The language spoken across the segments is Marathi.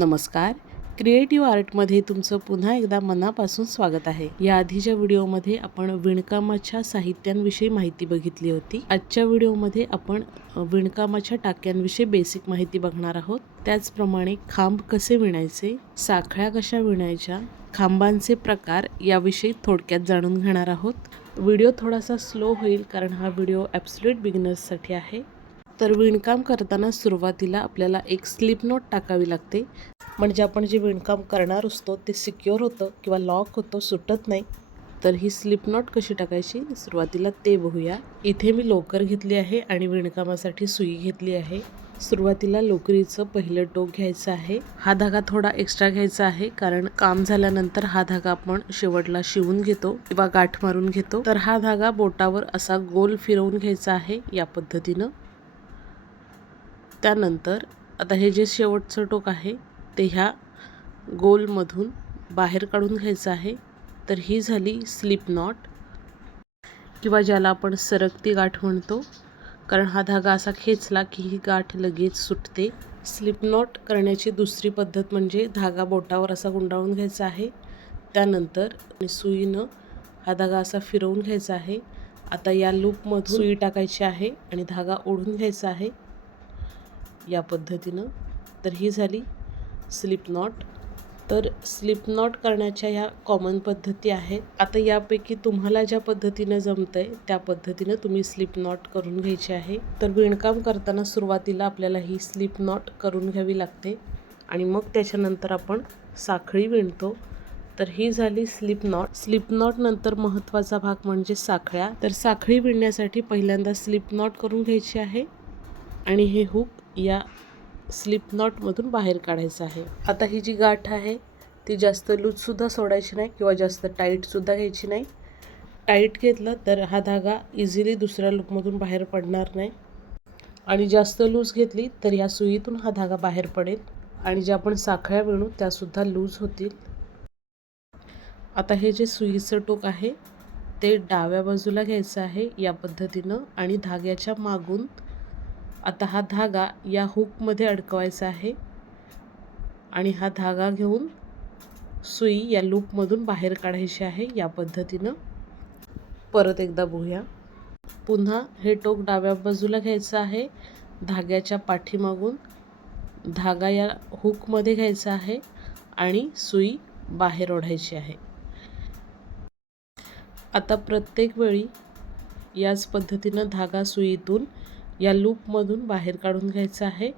नमस्कार. क्रिएटिव्ह आर्टमध्ये तुमचं पुन्हा एकदा मनापासून स्वागत आहे. या आधीच्या व्हिडिओमध्ये आपण विणकामाच्या साहित्यांविषयी माहिती बघितली होती. आजच्या व्हिडिओमध्ये आपण विणकामाच्या टाक्यांविषयी बेसिक माहिती बघणार आहोत. त्याचप्रमाणे खांब कसे विणायचे साखळ्या कशा विणायच्या खांबांचे प्रकार याविषयी थोडक्यात जाणून घेणार आहोत. व्हिडिओ थोडासा स्लो होईल कारण हा व्हिडिओ ॲब्सल्यूट बिगिनर्ससाठी आहे. तर विणकाम करताना सुरुवातीला आपल्याला एक स्लिप नोट टाकावी लागते. म्हणजे आपण जे विणकाम करणार असतो ते सिक्युअर होतं किंवा लॉक होतं सुटत नाही. तर ही स्लिप नोट कशी टाकायची? सुरुवातीला ते बघूया. इथे मी लोकर घेतली आहे आणि विणकामासाठी सुई घेतली आहे. सुरुवातीला लोकरीचं पहिलं टोक घ्यायचं आहे. हा धागा थोडा एक्स्ट्रा घ्यायचा आहे कारण काम झाल्यानंतर हा धागा आपण शेवटला शिवून घेतो किंवा गाठ मारून घेतो. तर हा धागा बोटावर असा गोल फिरवून घ्यायचा आहे या पद्धतीनं. त्यानंतर आता हे जे शेवटचं टोक आहे ते ह्या गोलमधून बाहेर काढून घ्यायचं आहे. तर ही झाली स्लिप नॉट किंवा ज्याला आपण सरकती गाठ म्हणतो. कारण हा धागा असा खेचला की ही गाठ लगेच सुटते. स्लिप नॉट करण्याची दुसरी पद्धत म्हणजे धागा बोटावर असा गुंडाळून घ्यायचा आहे. त्यानंतर सुईनं हा धागा असा फिरवून घ्यायचा आहे. आता या लूपमधून सुई टाकायची आहे आणि धागा ओढून घ्यायचा आहे. या पद्धतीनं. तर ही झाली स्लिप नॉट तर स्लिप नॉट करण्याच्या ह्या कॉमन पद्धती आहेत. आता यापैकी तुम्हाला ज्या पद्धतीनं जमतं आहे त्या पद्धतीनं तुम्ही स्लिप नॉट करून घ्यायची आहे. तर विणकाम करताना सुरुवातीला आपल्याला ही स्लिप नॉट करून घ्यावी लागते. आणि मग त्याच्यानंतर आपण साखळी विणतो. तर ही झाली स्लिप नॉट स्लिप नॉट नंतर महत्त्वाचा भाग म्हणजे साखळ्या. तर साखळी विणण्यासाठी पहिल्यांदा स्लिप नॉट करून घ्यायची आहे. आणि हे हुक या स्लिप नॉटमधून बाहेर काढायचं आहे. आता ही जी गाठ आहे ती जास्त लूजसुद्धा सोडायची नाही किंवा जास्त टाईटसुद्धा घ्यायची नाही. टाईट घेतलं तर हा धागा इझिली दुसऱ्या लूपमधून बाहेर पडणार नाही. आणि जास्त लूज घेतली तर या सुईतून हा धागा बाहेर पडेल आणि ज्या आपण साखळ्या विणू त्यासुद्धा लूज होतील. आता हे जे सुईचं टोक आहे ते डाव्या बाजूला घ्यायचं आहे या पद्धतीनं आणि धाग्याच्या मागून आता हा धागा या हुकमध्ये अडकवायचा आहे. आणि हा धागा घेऊन सुई या लूपमधून बाहेर काढायची आहे या पद्धतीनं. परत एकदा बघूया. पुन्हा हे टोक डाव्या बाजूला घ्यायचं आहे. धाग्याच्या पाठीमागून धागा या हुकमध्ये घ्यायचा आहे आणि सुई बाहेर ओढायची आहे. आता प्रत्येक वेळी याच पद्धतीनं धागा सुईतून या लूपमधून बाहेर काढून घ्यायचा आहे.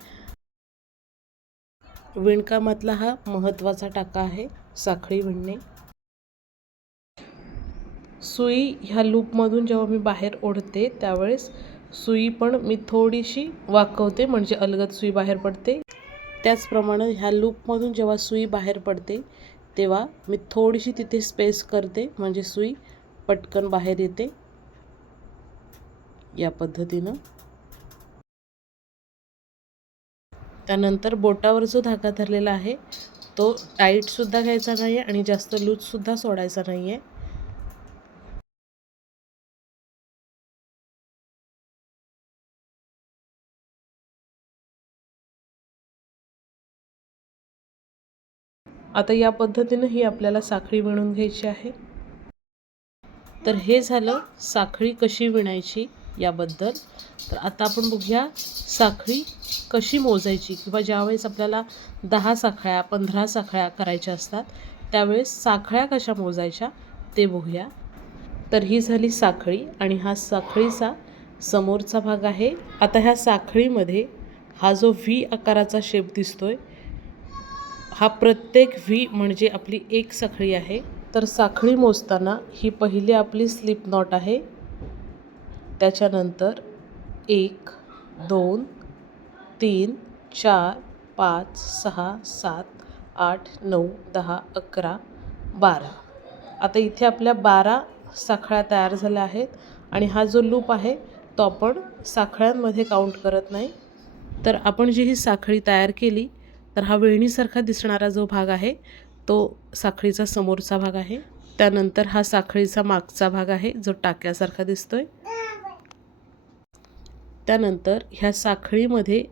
विणकामातला हा महत्त्वाचा टाका आहे साखळी विणणे. सुई ह्या लूपमधून जेव्हा मी बाहेर ओढते त्यावेळेस सुई पण मी थोडीशी वाकवते म्हणजे अलगद सुई बाहेर पडते. त्याचप्रमाणे ह्या लूपमधून जेव्हा सुई बाहेर पडते तेव्हा मी थोडीशी तिथे स्पेस करते म्हणजे सुई पटकन बाहेर येते. या पद्धतीनं त्यानंतर बोटावर जो धागा धरलेला आहे तो टाईटसुद्धा घ्यायचा नाही आहे आणि जास्त लूजसुद्धा सोडायचा नाही आहे आता या पद्धतीनं ही आपल्याला साखळी विणून घ्यायची आहे. तर हे झालं साखळी कशी विणायची? याबद्दल. तर आता आपण बघूया साखळी कशी मोजायची किंवा ज्यावेळेस आपल्याला दहा साखळ्या पंधरा साखळ्या करायच्या असतात त्यावेळेस साखळ्या कशा मोजायच्या ते बघूया. तर ही झाली साखळी आणि हा साखळीचा समोरचा भाग आहे. आता ह्या साखळीमध्ये हा जो व्ही आकाराचा शेप दिसतोय हा प्रत्येक व्ही म्हणजे आपली एक साखळी आहे. तर साखळी मोजताना ही पहिली आपली स्लिप नॉट आहे. त्याच्यानंतर एक दोन तीन चार पाच सहा सात आठ नऊ दहा अकरा बारा. आता इथे आपल्या बारा साखळ्या तयार झाल्या आहेत आणि हा जो लूप आहे तो आपण साखळ्यांमध्ये काउंट करत नाही. तर आपण जी ही साखळी तयार केली तर हा वेणीसारखा दिसणारा जो भाग आहे तो साखळीचा समोरचा भाग आहे. त्यानंतर हा साखळीचा मागचा भाग आहे जो टाक्यासारखा दिसतोय. त्यानंतर ह्या साखळीमध्ये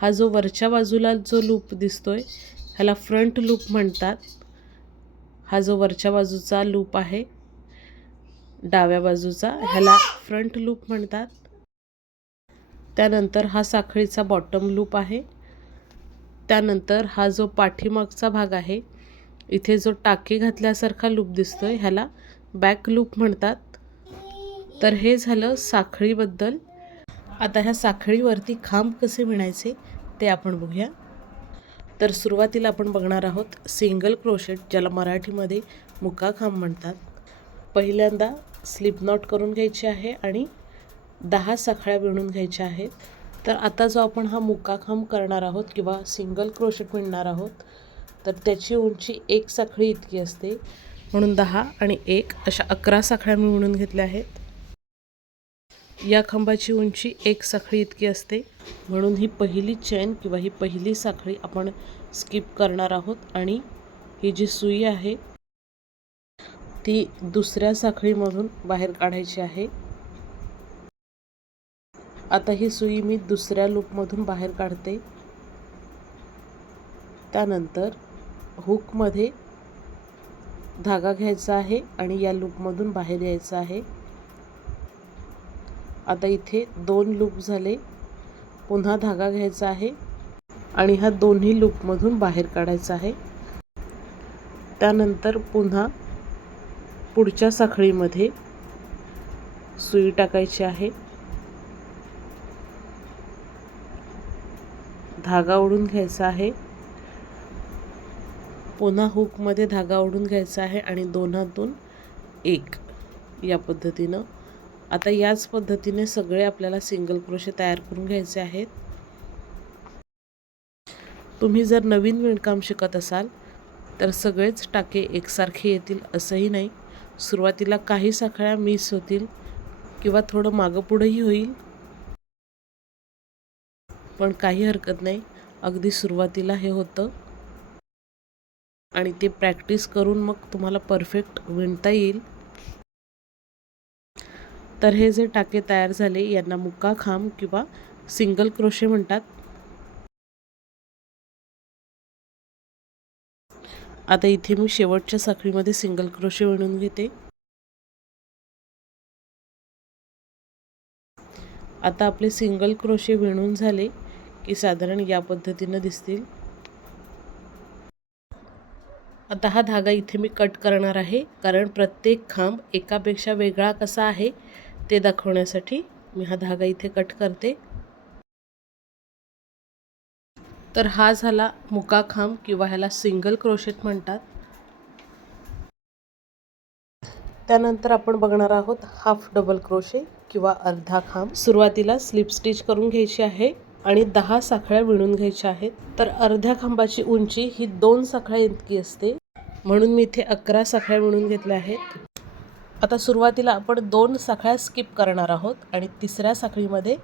हा जो वरच्या बाजूला जो लूप दिसतो आहे ह्याला फ्रंट लूप म्हणतात. हा जो वरच्या बाजूचा लूप आहे डाव्या बाजूचा ह्याला फ्रंट लूप म्हणतात. त्यानंतर हा साखळीचा बॉटम लूप आहे. त्यानंतर हा जो पाठीमागचा भाग आहे इथे जो टाके घातल्यासारखा लूप दिसतो आहे ह्याला बॅक लूप म्हणतात. तर हे झालं साखळीबद्दल. आता ह्या साखळीवरती खांब कसे विणायचे ते आपण बघूया. तर सुरुवातीला आपण बघणार आहोत सिंगल क्रोशेट ज्याला मराठीमध्ये मुका खांब म्हणतात. पहिल्यांदा स्लिप नॉट करून घ्यायची आहे आणि दहा साखळ्या विणून घ्यायच्या आहेत. तर आता जो आपण हा मुका खांब करणार आहोत किंवा सिंगल क्रोशेट विणणार आहोत तर त्याची उंची एक साखळी इतकी असते. म्हणून दहा आणि एक अशा अकरा साखळ्या मी विणून घेतल्या आहेत. या खांबाची उंची एक साखळी इतकी असते. म्हणून ही पहिली चेन किंवा ही पहिली साखळी आपण स्किप करणार आहोत आणि ही जी सुई आहे ती दुसऱ्या साखळीमधून बाहेर काढायची आहे. आता ही सुई मी दुसऱ्या लूपमधून बाहेर काढते. त्यानंतर हुकमध्ये धागा घ्यायचा आहे आणि या लूपमधून बाहेर यायचं आहे. आता इथे दोन लूप झाले. पुन्हा धागा घ्यायचा आहे आणि हा दोन्ही लूपमधून बाहेर काढायचा आहे. त्यानंतर पुन्हा पुढच्या साखळीमध्ये सुई टाकायची आहे. धागा ओढून घ्यायचा आहे. पुन्हा हुकमध्ये धागा ओढून घ्यायचा आहे आणि दोन्हातून एक या पद्धतीनं आता याच पद्धतीने सगळे आपल्याला सिंगल क्रोशे तयार करून घ्यायचे आहेत. तुम्ही जर नवीन विणकाम शिकत असाल तर सगळेच टाके एकसारखे येतील असंही नाही. सुरुवातीला काही साखळ्या मिस होतील किंवा थोडं मागं पुढंही होईल. पण काही हरकत नाही. अगदी सुरुवातीला हे होतं. आणि ते प्रॅक्टिस करून मग तुम्हाला परफेक्ट विणता येईल. तर हे जे टाके तयार झाले यांना मुक्का खांब किंवा सिंगल क्रोशे म्हणतात. आता इथे मी शेवटच्या साखळीमध्ये सिंगल क्रोशे विणून घेते. आता आपले सिंगल क्रोशे विणून झाले की साधारण या पद्धतीनं दिसतील. आता हा धागा इथे मी कट करणार आहे कारण प्रत्येक खांब एकापेक्षा वेगळा कसा आहे ते दाखवण्यासाठी मी हा धागा इथे कट करते. तर हा झाला मुका खांब किंवा ह्याला सिंगल क्रोशेट म्हणतात. त्यानंतर आपण बघणार आहोत हाफ डबल क्रोशे किंवा अर्धा खांब. सुरुवातीला स्लिप स्टिच करून घ्यायची आहे आणि दहा साखळ्या विणून घ्यायच्या आहेत. तर अर्ध्या खांबाची उंची ही दोन साखळ्या इतकी असते. म्हणून मी इथे अकरा साखळ्या विणून घेतल्या आहेत. आता सुरुवातीला आपण दोन साखळ्या स्किप करणार आहोत आणि तिसऱ्या साखळीमध्ये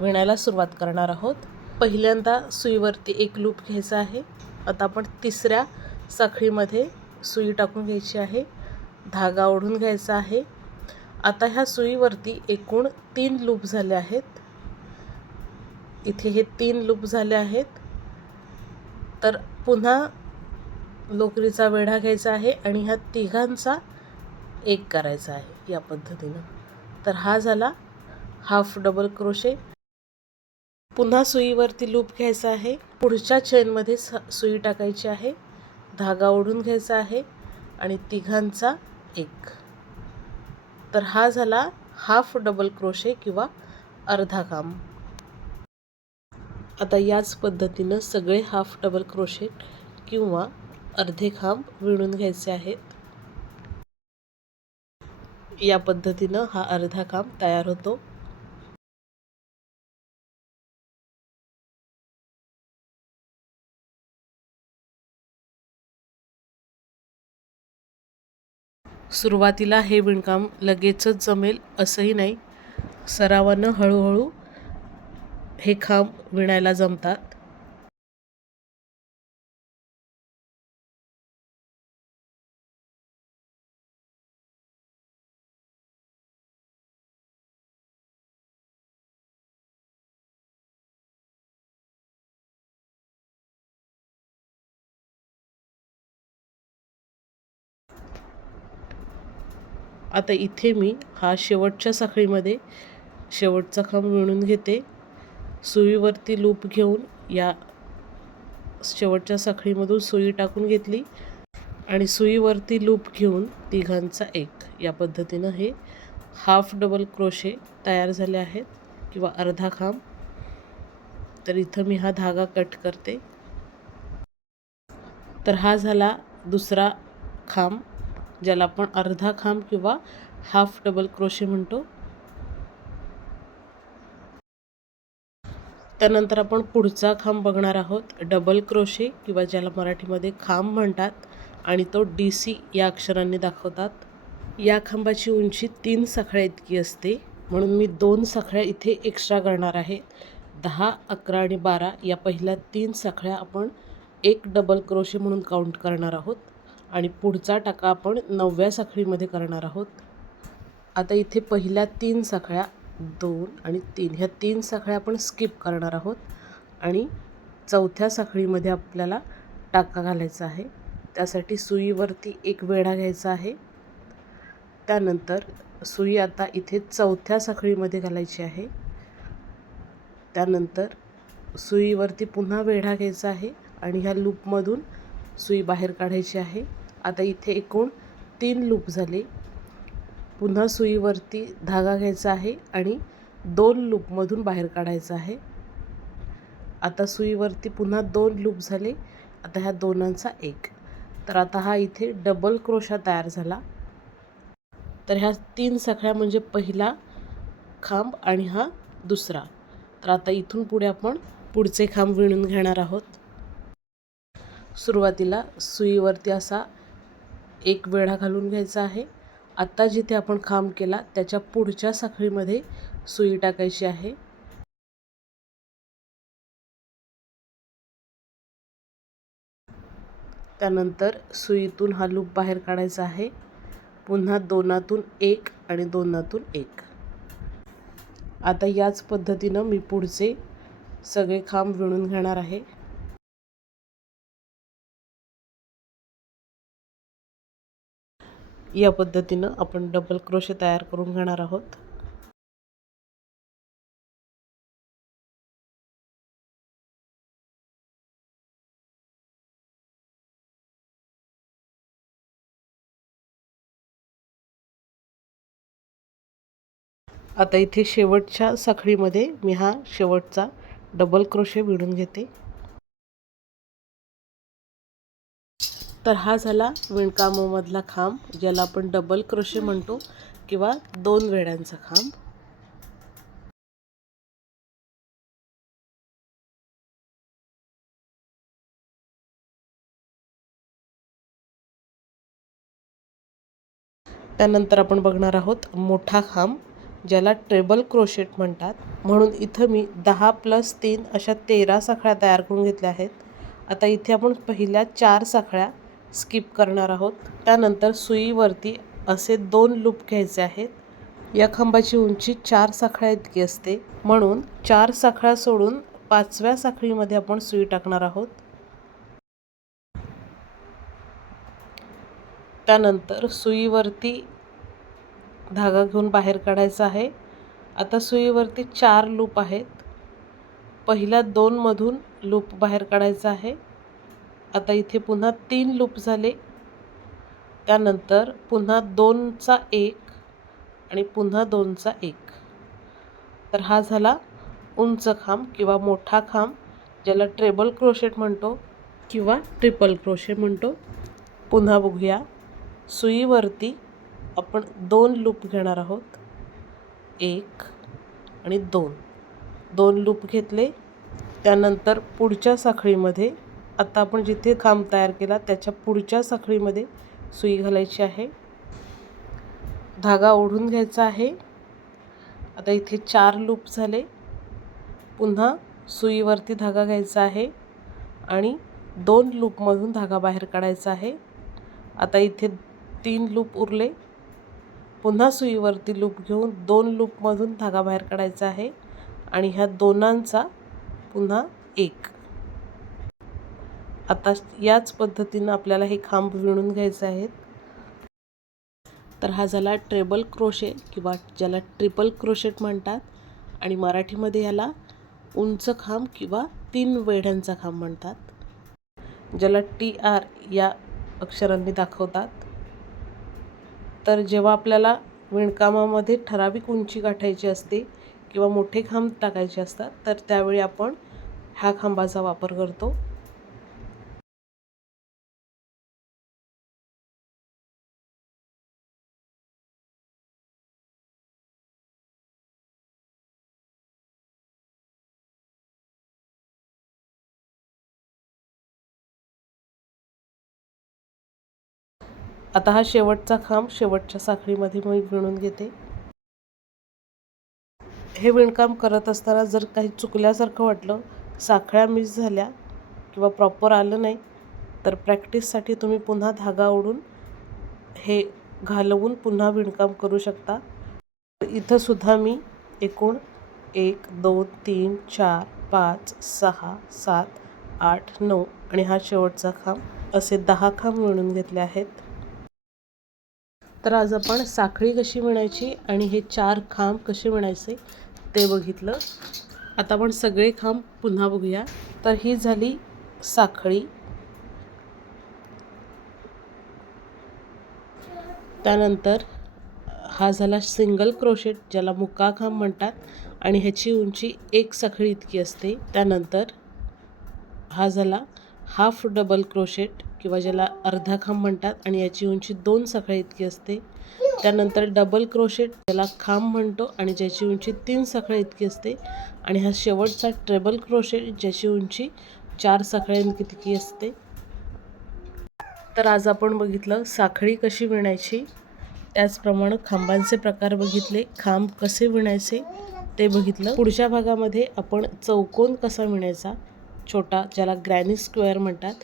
विणायला सुरुवात करणार आहोत. पहिल्यांदा सुईवरती एक लूप घ्यायचा आहे. आता आपण तिसऱ्या साखळीमध्ये सुई टाकून घ्यायची आहे. धागा ओढून घ्यायचा आहे. आता ह्या सुईवरती एकूण तीन लूप झाले आहेत. इथे हे तीन लूप झाले आहेत. तर पुन्हा लोकरीचा वेढा घ्यायचा आहे आणि ह्या तिघांचा एक करायचा आहे या पद्धतीनं. तर हा झाला हाफ डबल क्रोशे. पुन्हा सुईवरती लूप घ्यायचा आहे. पुढच्या चेनमध्ये स सुई टाकायची आहे. धागा ओढून घ्यायचा आहे आणि तिघांचा एक. तर हा झाला हाफ डबल क्रोशे किंवा अर्धा काम आता याच पद्धतीनं सगळे हाफ डबल क्रोशेट किंवा अर्धे खांब विणून घ्यायचे आहेत. या पद्धतीनं हा अर्धा काम तयार होतो. सुरुवातीला हे विणकाम लगेचच जमेल असंही नाही. सरावानं हळूहळू हे खांब विणायला जमतात. आता इथे मी हा शेवटच्या साखळीमध्ये शेवटचा खांब विणून घेते. सुईवरती लूप घेऊन या शेवटच्या साखळीमधून सुई टाकून घेतली आणि सुईवरती लूप घेऊन तिघांचा एक. या पद्धतीनं हे हाफ डबल क्रोशे तयार झाले आहेत किंवा अर्धा खांब. तर इथं मी हा धागा कट करते. तर हा झाला दुसरा खांब. ज्याला आपण अर्धा खांब किंवा हाफ डबल क्रोशे म्हणतो. त्यानंतर आपण पुढचा खांब बघणार आहोत. डबल क्रोशे किंवा ज्याला मराठीमध्ये खांब म्हणतात आणि तो डी सी या अक्षरांनी दाखवतात. या खांबाची उंची तीन साखळ्या इतकी असते. म्हणून मी दोन साखळ्या इथे एक्स्ट्रा करणार आहे. दहा अकरा आणि बारा या पहिल्या तीन साखळ्या आपण एक डबल क्रोशे म्हणून काउंट करणार आहोत. आणि पुढचा टाका आपण नवव्या साखळीमध्ये करणार आहोत. आता इथे पहिल्या तीन साखळ्या दोन आणि तीन ह्या तीन साखळ्या आपण स्किप करणार आहोत. आणि चौथ्या साखळीमध्ये आपल्याला टाका घालायचा आहे. त्यासाठी सुईवरती एक वेढा घ्यायचा आहे. त्यानंतर सुई आता इथे चौथ्या साखळीमध्ये घालायची आहे. त्यानंतर सुईवरती पुन्हा वेढा घ्यायचा आहे आणि ह्या लूपमधून सुई बाहेर काढायची आहे. आता इथे एकूण तीन लूप झाले. पुन्हा सुईवरती धागा घ्यायचा आहे आणि दोन लूपमधून बाहेर काढायचं आहे. आता सुईवरती पुन्हा दोन लूप झाले. आता ह्या दोनांचा एक. तर आता हा इथे डबल क्रोशा तयार झाला. तर ह्या तीन सखळ्या म्हणजे पहिला खांब आणि हा दुसरा. तर आता इथून पुढे आपण पुढचे खांब विणून घेणार आहोत. सुरुवातीला सुईवरती असा एक वेढा घालून घ्यायचा आहे. आत्ता जिथे आपण खांब केला त्याच्या पुढच्या साखळीमध्ये सुई टाकायची आहे. त्यानंतर सुईतून हा लूप बाहेर काढायचा आहे. पुन्हा दोनातून एक आणि दोनातून एक. आता याच पद्धतीनं मी पुढचे सगळे खांब विणून घेणार आहे. या पद्धतीनं आपण डबल क्रोशे तयार करून घेणार आहोत. आता इथे शेवटच्या साखळीमध्ये मी हा शेवटचा डबल क्रोशे विणून घेते. तर हा झाला विणकामामधला खांब ज्याला आपण डबल क्रोशे म्हणतो किंवा दोन वेड्यांचा खांब. त्यानंतर आपण बघणार आहोत मोठा खांब ज्याला ट्रेबल क्रोशेट म्हणतात. म्हणून इथं मी दहा प्लस तीन अशा तेरा साखळ्या तयार करून घेतल्या आहेत. आता इथे आपण पहिल्या चार साखळ्या स्किप करणार आहोत. त्यानंतर सुईवरती असे दोन लूप घ्यायचे आहेत. या खांबाची उंची चार साखळ्या इतकी असते. म्हणून चार साखळ्या सोडून पाचव्या साखळीमध्ये आपण सुई टाकणार आहोत. त्यानंतर सुईवरती धागा घेऊन बाहेर काढायचा आहे. आता सुईवरती चार लूप आहेत. पहिल्या दोनमधून लूप बाहेर काढायचा आहे. आता इथे पुन्हा तीन लूप झाले. त्यानंतर पुन्हा दोनचा एक आणि पुन्हा दोनचा एक. तर हा झाला उंच खांब किंवा मोठा खांब ज्याला ट्रेबल क्रोशेट म्हणतो किंवा ट्रिपल क्रोशे म्हणतो. पुन्हा बघूया. सुईवरती आपण दोन लूप घेणार आहोत. एक आणि दोन. दोन लूप घेतले. त्यानंतर पुढच्या साखळीमध्ये आता आपण जिथे खांब तयार केला त्याच्या पुढच्या साखळीमध्ये सुई घालायची आहे. धागा ओढून घ्यायचा आहे. आता इथे चार लूप झाले. पुन्हा सुईवरती धागा घ्यायचा आहे आणि दोन लूपमधून धागा बाहेर काढायचा आहे. आता इथे तीन लूप उरले. पुन्हा सुईवरती लूप घेऊन दोन लूपमधून धागा बाहेर काढायचा आहे आणि ह्या दोनांचा पुन्हा एक. आता याच पद्धतीनं आपल्याला हे खांब विणून घ्यायचे आहेत. तर हा झाला ट्रेबल क्रोशे किंवा ज्याला ट्रिपल क्रोशेट म्हणतात आणि मराठीमध्ये याला उंच खांब किंवा तीन वेढ्यांचा खांब म्हणतात ज्याला टी आर या अक्षरांनी दाखवतात. तर जेव्हा आपल्याला विणकामामध्ये ठराविक उंची गाठायची असते किंवा मोठे खांब टाकायचे असतात तर त्यावेळी आपण ह्या खांबाचा वापर करतो. आता हा शेवटचा खांब शेवटच्या साखळीमध्ये मी विणून घेते. हे विणकाम करत असताना जर काही चुकल्यासारखं वाटलं साखळ्या मिस झाल्या किंवा प्रॉपर आलं नाही तर प्रॅक्टिससाठी तुम्ही पुन्हा धागा ओढून हे घालवून पुन्हा विणकाम करू शकता. इथंसुद्धा मी एकूण एक दोन तीन चार पाच सहा सात आठ नऊ आणि हा शेवटचा खांब असे दहा खांब विणून घेतले आहेत. तर आज आपण साखळी कशी म्हणायची आणि हे चार खांब कसे म्हणायचे ते बघितलं. आता आपण सगळे खांब पुन्हा बघूया. तर ही झाली साखळी. त्यानंतर हा झाला सिंगल क्रोशेट ज्याला मुका खांब म्हणतात आणि ह्याची उंची एक साखळी इतकी असते. त्यानंतर हा झाला हाफ डबल क्रोशेट. किंवा ज्याला अर्धा खांब म्हणतात आणि याची उंची दोन साखळी इतकी असते. त्यानंतर डबल क्रोशेट ज्याला खांब म्हणतो आणि ज्याची उंची तीन सखळे इतकी असते. आणि हा शेवटचा ट्रेबल क्रोशेट ज्याची उंची चार साखळ्यांइतकी असते. तर आज आपण बघितलं साखळी कशी विणायची त्याचप्रमाणे खांबांचे प्रकार बघितले खांब कसे विणायचे ते बघितलं. पुढच्या भागामध्ये आपण चौकोन कसा विणायचा छोटा ज्याला ग्रॅनी स्क्वेअर म्हणतात.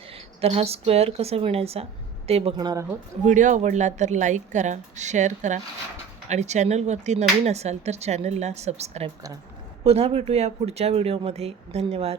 तर हा स्क्वेअर कसा विणायचा? ते बघणार आहोत. व्हिडिओ आवडला तर लाईक करा शेअर करा आणि चॅनलवरती नवीन असाल तर चॅनलला सबस्क्राईब करा. पुन्हा भेटूया पुढच्या व्हिडिओमध्ये धन्यवाद.